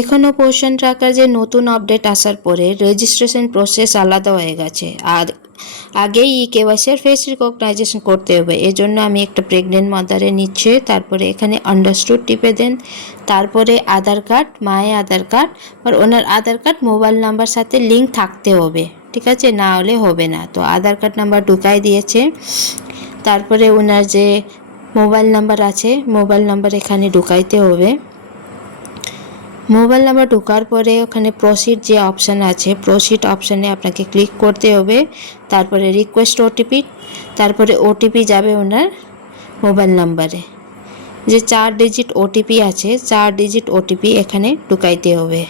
এখনও পোষণ ট্র্যাকার যে নতুন আপডেট আসার পরে রেজিস্ট্রেশন প্রসেস আলাদা হয়ে গেছে। আর আগেই কেওয়াইসি আর ফেস রিকগনাইজেশন করতে হবে। এজন্য আমি একটা প্রেগনেন্ট মাদারে নিচ্ছে, তারপরে এখানে আন্ডারস্টুড টিপে দেন, তারপরে আধার কার্ড, মায়ের আধার কার্ড আর ওনার আধার কার্ড মোবাইল নাম্বার সাথে লিঙ্ক থাকতে হবে, ঠিক আছে, না হলে হবে না। তো আধার কার্ড নাম্বার ঢুকাই দিয়েছে, তারপরে ওনার যে মোবাইল নাম্বার আছে মোবাইল নাম্বার এখানে ঢুকাইতে হবে। মোবাইল নাম্বার ঢোকার পরে ওখানে প্রসিড যে অপশান আছে, প্রসিড অপশানে আপনাকে ক্লিক করতে হবে। তারপরে রিকোয়েস্ট ওটিপি, তারপরে ওটিপি যাবে ওনার মোবাইল নাম্বারে। যে 4 ডিজিট ওটিপি আছে, 4 ডিজিট ওটিপি এখানে ঢুকাইতে হবে।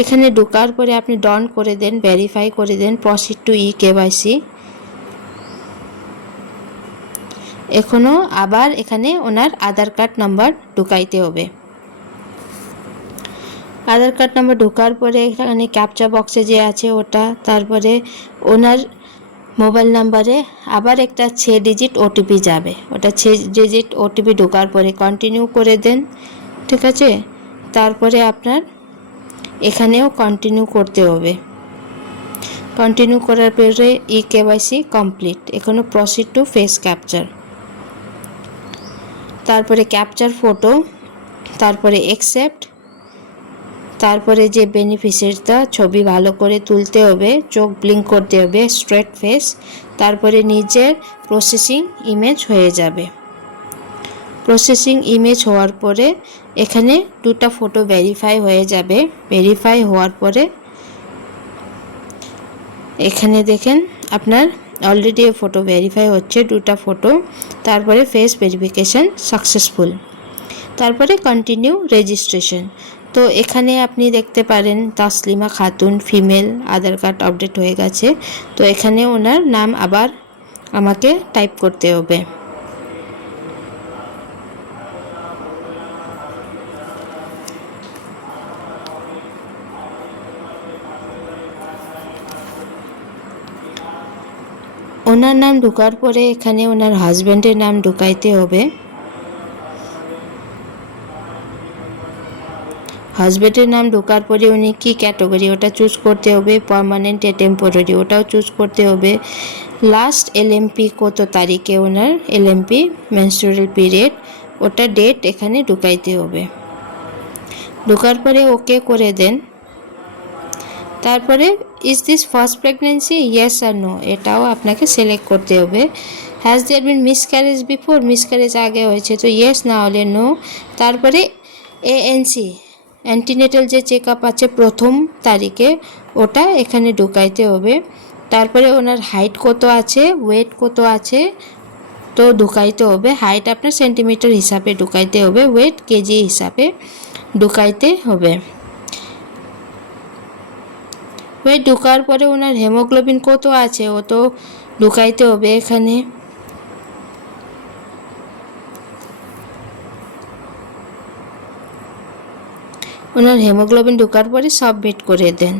এখানে ঢোকার পরে আপনি ডন করে দেন, ভেরিফাই করে দেন, প্রসিড টু কেওয়াইসি। এখনও আবার এখানে ওনার আধার কার্ড নাম্বার ঢুকাইতে হবে। আধার কার্ড নাম্বার ঢোকার পরে এখানে ক্যাপচা বক্সে যে আছে ওটা, তারপরে ওনার মোবাইল নাম্বারে আবার একটা 6 ডিজিট ওটিপি যাবে। ওটা 6 ডিজিট ওটিপি ঢোকার পরে কন্টিনিউ করে দেন, ঠিক আছে। তারপরে আপনার এখানেও কন্টিনিউ করতে হবে। কন্টিনিউ করার পরে কেওয়াইসি কমপ্লিট। এখনও প্রসিড টু ফেস ক্যাপচার, তারপরে ক্যাপচার ফটো, তারপরে অ্যাকসেপ্ট, তারপরে যে বেনিফিশিয়ারিটা ছবি ভালো করে তুলতে হবে, চোখ ব্লিঙ্ক করতে হবে, স্ট্রেট ফেস, তারপরে নিজের প্রসেসিং ইমেজ হয়ে যাবে। প্রসেসিং ইমেজ হওয়ার পরে এখানে 2টা ফটো ভেরিফাই হয়ে যাবে। ভেরিফাই হওয়ার পরে এখানে দেখেন আপনার অলরেডি ফটো ভেরিফাই হচ্ছে 2টা ফটো। তারপরে ফেস ভেরিফিকেশন সাকসেসফুল, তারপরে কন্টিনিউ রেজিস্ট্রেশন। তো এখানে আপনি দেখতে পারেন তাসলিমা খাতুন ফিমেল, আধার কার্ড আপডেট হয়ে গেছে। তো এখানে ওনার নাম আবার আমাকে টাইপ করতে হবে। ওনার নাম ঢোকার পরে এখানে ওনার হাজব্যান্ডের নাম ঢুকাইতে হবে। হাজব্যান্ডের নাম ঢোকার পরে উনি কী ক্যাটাগরি ওটা চুজ করতে হবে, পার্মানেন্ট টেম্পোরারি ওটাও চুজ করতে হবে। লাস্ট এলএমপি কত তারিখে ওনার এলএমপি মেনস্ট্রুয়াল পিরিয়ড, ওটা ডেট এখানে ঢুকাইতে হবে। ঢোকার পরে ওকে করে দেন। তারপরে is this first pregnancy, yes আর নো, এটাও আপনাকে সিলেক্ট করতে হবে। Has there been miscarriage before, miscarriage আগে হয়েছে তো ইয়েস, না হলে নো। তারপরে এএনসি অ্যান্টিনেটাল যে চেক আপ আছে প্রথম তারিখে, ওটা এখানে ঢুকাইতে হবে। তারপরে ওনার হাইট কত আছে, ওয়েট কত আছে তো ঢুকাইতে হবে। হাইট আপনার সেন্টিমিটার হিসাবে ঢুকাইতে হবে, ওয়েট কেজি হিসাবে ঢুকাইতে হবে। ওয়েট ঢুকার পরে ওনার হেমোগ্লোবিন কত আছে ও তো ঢুকাইতে হবে এখানে। ওনার হেমোগ্লোবিন ঢোকার পরে সাবমিট করে দেন।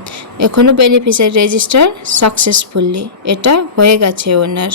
এখনও বেনিফিশিয়ারি রেজিস্টার সাকসেসফুলি, এটা হয়ে গেছে ওনার।